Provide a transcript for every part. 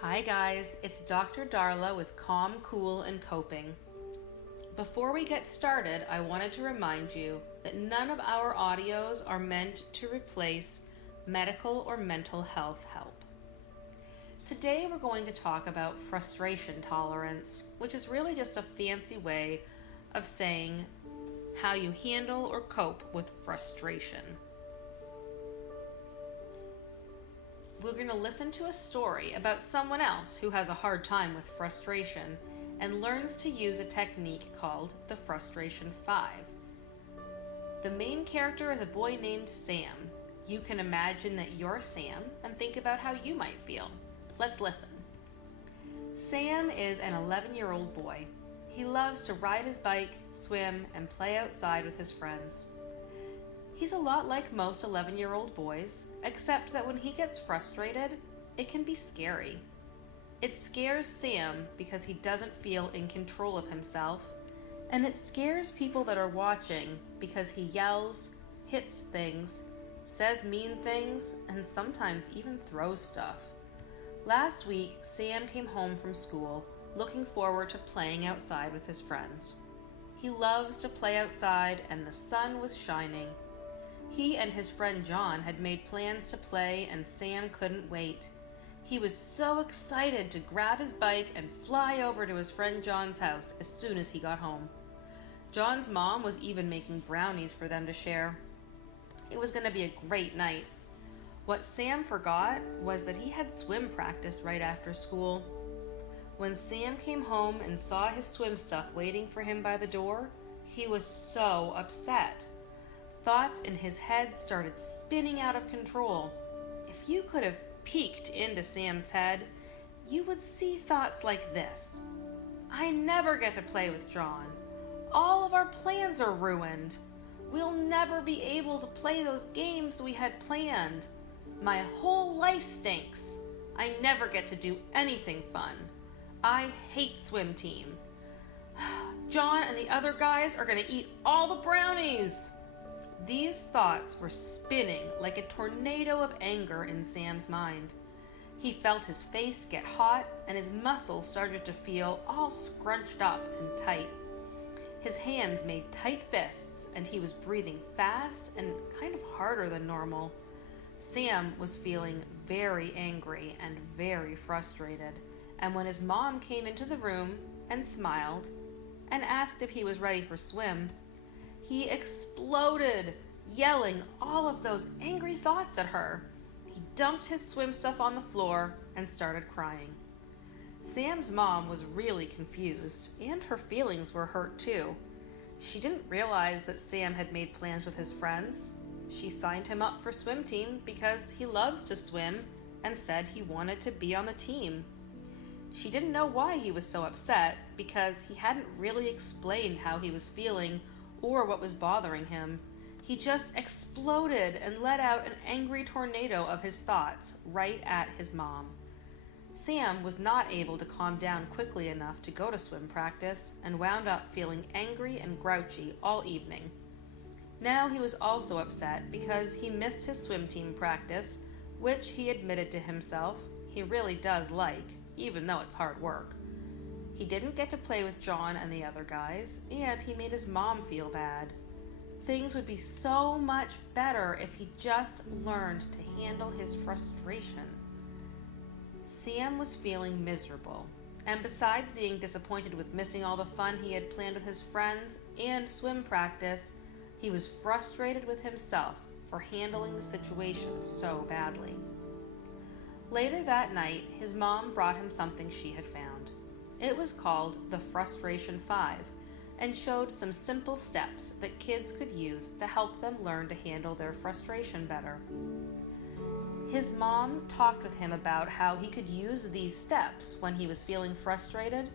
Hi guys, it's Dr. Darla with Calm, Cool, and Coping. Before we get started, I wanted to remind you that none of our audios are meant to replace medical or mental health help. Today we're going to talk about frustration tolerance, which is really just a fancy way of saying how you handle or cope with frustration. We're going to listen to a story about someone else who has a hard time with frustration and learns to use a technique called the Frustration 5. The main character is a boy named Sam. You can imagine that you're Sam and think about how you might feel. Let's listen. Sam is an 11-year-old boy. He loves to ride his bike, swim, and play outside with his friends. He's a lot like most 11-year-old boys, except that when he gets frustrated, it can be scary. It scares Sam because he doesn't feel in control of himself, and it scares people that are watching because he yells, hits things, says mean things, and sometimes even throws stuff. Last week, Sam came home from school looking forward to playing outside with his friends. He loves to play outside, and the sun was shining. He and his friend John had made plans to play, and Sam couldn't wait. He was so excited to grab his bike and fly over to his friend John's house as soon as he got home. John's mom was even making brownies for them to share. It was going to be a great night. What Sam forgot was that he had swim practice right after school. When Sam came home and saw his swim stuff waiting for him by the door, he was so upset. Thoughts in his head started spinning out of control. If you could have peeked into Sam's head, you would see thoughts like this. I never get to play with John. All of our plans are ruined. We'll never be able to play those games we had planned. My whole life stinks. I never get to do anything fun. I hate swim team. John and the other guys are going to eat all the brownies. These thoughts were spinning like a tornado of anger in Sam's mind. He felt his face get hot and his muscles started to feel all scrunched up and tight. His hands made tight fists and he was breathing fast and kind of harder than normal. Sam was feeling very angry and very frustrated, and when his mom came into the room and smiled and asked if he was ready for swim, he exploded, yelling all of those angry thoughts at her. He dumped his swim stuff on the floor and started crying. Sam's mom was really confused, and her feelings were hurt too. She didn't realize that Sam had made plans with his friends. She signed him up for swim team because he loves to swim and said he wanted to be on the team. She didn't know why he was so upset because he hadn't really explained how he was feeling or what was bothering him. He just exploded and let out an angry tornado of his thoughts right at his mom. Sam was not able to calm down quickly enough to go to swim practice and wound up feeling angry and grouchy all evening. Now he was also upset because he missed his swim team practice, which he admitted to himself he really does like, even though it's hard work. He didn't get to play with John and the other guys, and he made his mom feel bad. Things would be so much better if he just learned to handle his frustration. Sam was feeling miserable, and besides being disappointed with missing all the fun he had planned with his friends and swim practice, he was frustrated with himself for handling the situation so badly. Later that night, his mom brought him something she had found. It was called the Frustration 5 and showed some simple steps that kids could use to help them learn to handle their frustration better. His mom talked with him about how he could use these steps when he was feeling frustrated,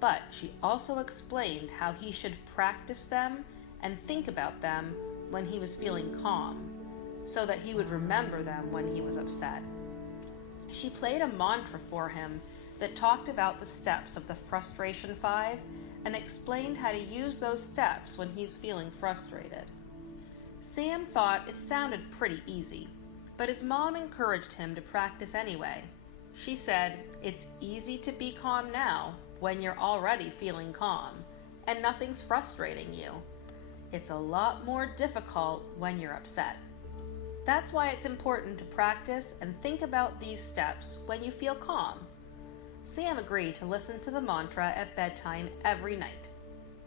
but she also explained how he should practice them and think about them when he was feeling calm, so that he would remember them when he was upset. She played a mantra for him that talked about the steps of the Frustration 5 and explained how to use those steps when he's feeling frustrated. Sam thought it sounded pretty easy, but his mom encouraged him to practice anyway. She said, "It's easy to be calm now when you're already feeling calm and nothing's frustrating you. It's a lot more difficult when you're upset. That's why it's important to practice and think about these steps when you feel calm." Sam agreed to listen to the mantra at bedtime every night.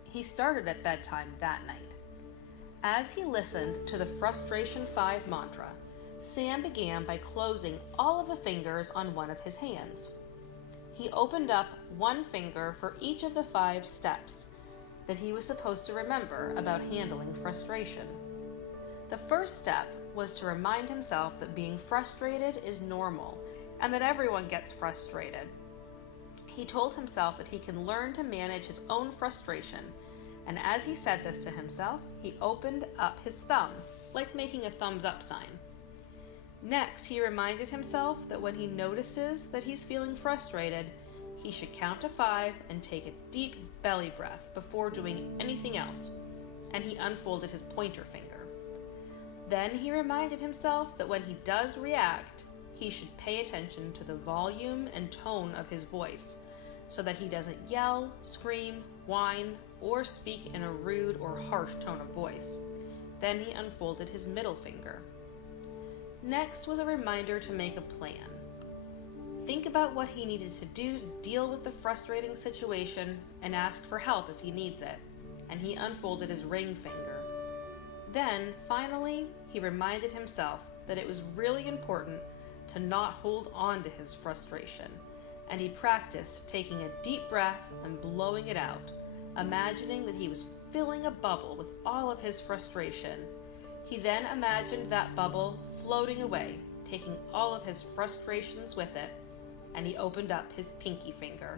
He started at bedtime that night. As he listened to the Frustration 5 mantra, Sam began by closing all of the fingers on one of his hands. He opened up one finger for each of the 5 steps that he was supposed to remember about handling frustration. The first step was to remind himself that being frustrated is normal and that everyone gets frustrated. He told himself that he can learn to manage his own frustration, and as he said this to himself, he opened up his thumb, like making a thumbs up sign. Next, he reminded himself that when he notices that he's feeling frustrated, he should count to 5 and take a deep belly breath before doing anything else, and he unfolded his pointer finger. Then he reminded himself that when he does react, he should pay attention to the volume and tone of his voice so that he doesn't yell, scream, whine, or speak in a rude or harsh tone of voice. Then he unfolded his middle finger. Next was a reminder to make a plan. Think about what he needed to do to deal with the frustrating situation and ask for help if he needs it, and he unfolded his ring finger. Then, finally, he reminded himself that it was really important to not hold on to his frustration, and he practiced taking a deep breath and blowing it out, imagining that he was filling a bubble with all of his frustration. He then imagined that bubble floating away, taking all of his frustrations with it, and he opened up his pinky finger.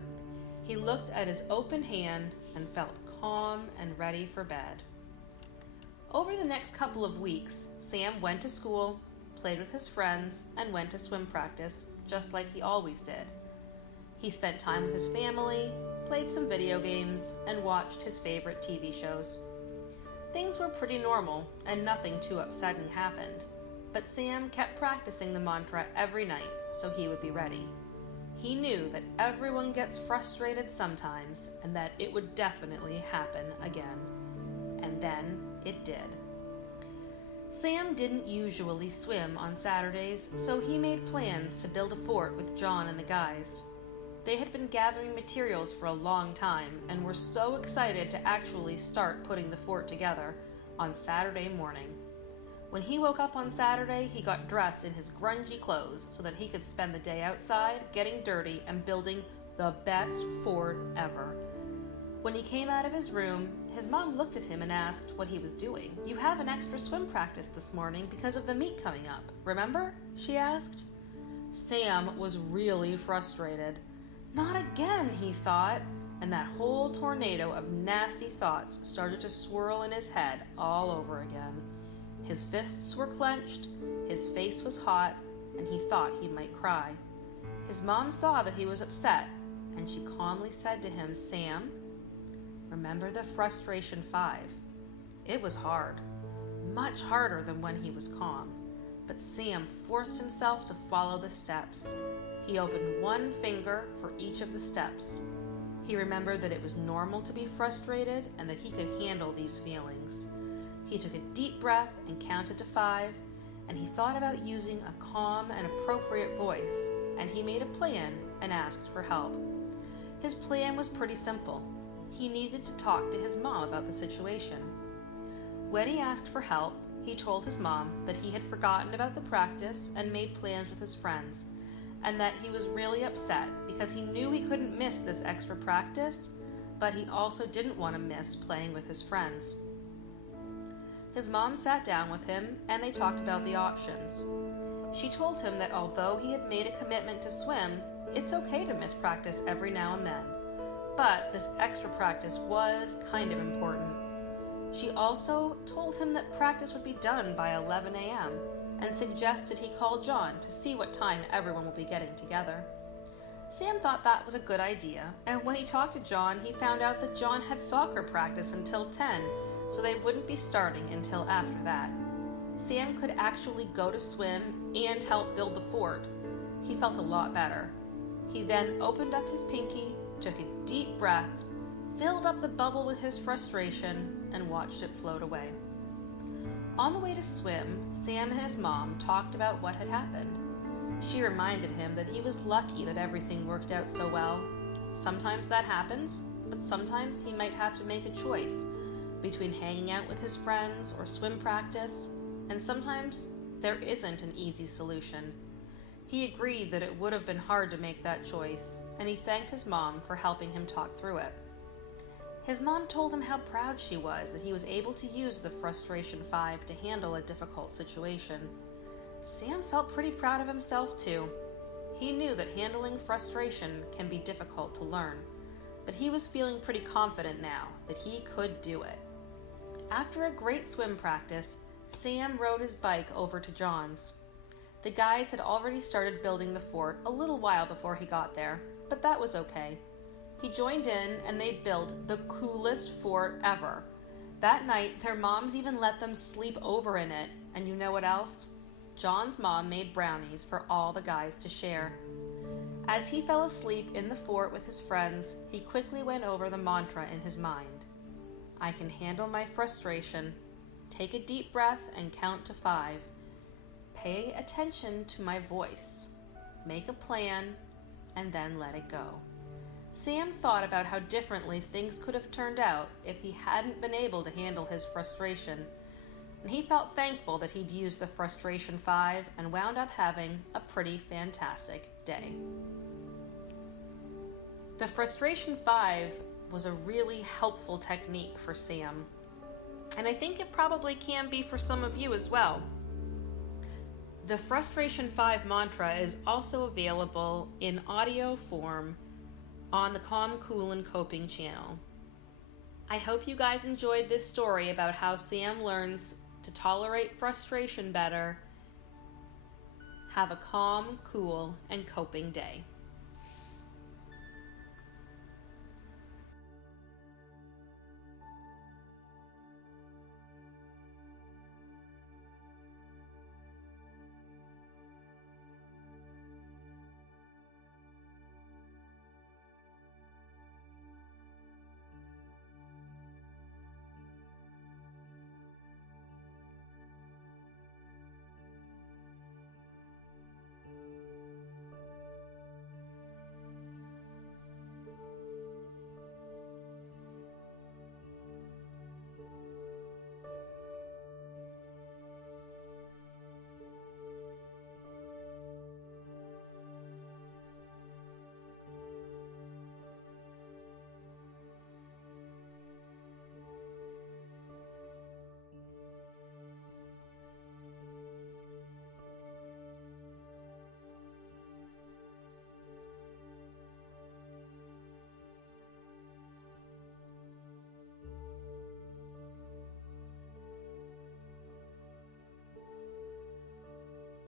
He looked at his open hand and felt calm and ready for bed. Over the next couple of weeks, Sam went to school, played with his friends, and went to swim practice, just like he always did. He spent time with his family, played some video games, and watched his favorite TV shows. Things were pretty normal, and nothing too upsetting happened. But Sam kept practicing the mantra every night so he would be ready. He knew that everyone gets frustrated sometimes, and that it would definitely happen again. And then it did. Sam didn't usually swim on Saturdays, so he made plans to build a fort with John and the guys. They had been gathering materials for a long time and were so excited to actually start putting the fort together on Saturday morning. When he woke up on Saturday, he got dressed in his grungy clothes so that he could spend the day outside, getting dirty, and building the best fort ever. When he came out of his room, his mom looked at him and asked what he was doing. "You have an extra swim practice this morning because of the meet coming up, remember?" she asked. Sam was really frustrated. Not again, he thought, and that whole tornado of nasty thoughts started to swirl in his head all over again. His fists were clenched, his face was hot, and he thought he might cry. His mom saw that he was upset, and she calmly said to him, "Sam, remember the Frustration 5. It was hard, much harder than when he was calm, but Sam forced himself to follow the steps. He opened one finger for each of the steps. He remembered that it was normal to be frustrated and that he could handle these feelings. He took a deep breath and counted to 5, and he thought about using a calm and appropriate voice, and he made a plan and asked for help. His plan was pretty simple. He needed to talk to his mom about the situation. When he asked for help, he told his mom that he had forgotten about the practice and made plans with his friends, and that he was really upset because he knew he couldn't miss this extra practice, but he also didn't want to miss playing with his friends. His mom sat down with him and they talked about the options. She told him that although he had made a commitment to swim, it's okay to miss practice every now and then, but this extra practice was kind of important. She also told him that practice would be done by 11 a.m. and suggested he call John to see what time everyone will be getting together. Sam thought that was a good idea, and when he talked to John, he found out that John had soccer practice until 10, so they wouldn't be starting until after that. Sam could actually go to swim and help build the fort. He felt a lot better, He then opened up his pinky, took a deep breath, filled up the bubble with his frustration, and watched it float away. On the way to swim, Sam and his mom talked about what had happened. She reminded him that he was lucky that everything worked out so well. Sometimes that happens, but sometimes he might have to make a choice between hanging out with his friends or swim practice, and sometimes there isn't an easy solution. He agreed that it would have been hard to make that choice, and he thanked his mom for helping him talk through it. His mom told him how proud she was that he was able to use the Frustration 5 to handle a difficult situation. Sam felt pretty proud of himself too. He knew that handling frustration can be difficult to learn, but he was feeling pretty confident now that he could do it. After a great swim practice, Sam rode his bike over to John's. The guys had already started building the fort a little while before he got there, but that was okay. He joined in and they built the coolest fort ever. That night, their moms even let them sleep over in it, and you know what else? John's mom made brownies for all the guys to share. As he fell asleep in the fort with his friends, he quickly went over the mantra in his mind. I can handle my frustration. Take a deep breath and count to 5. Pay attention to my voice. Make a plan, and then let it go. Sam thought about how differently things could have turned out if he hadn't been able to handle his frustration, and he felt thankful that he'd used the Frustration 5 and wound up having a pretty fantastic day. The Frustration 5 was a really helpful technique for Sam, and I think it probably can be for some of you as well. The Frustration 5 mantra is also available in audio form on the Calm, Cool, and Coping channel. I hope you guys enjoyed this story about how Sam learns to tolerate frustration better. Have a calm, cool, and coping day.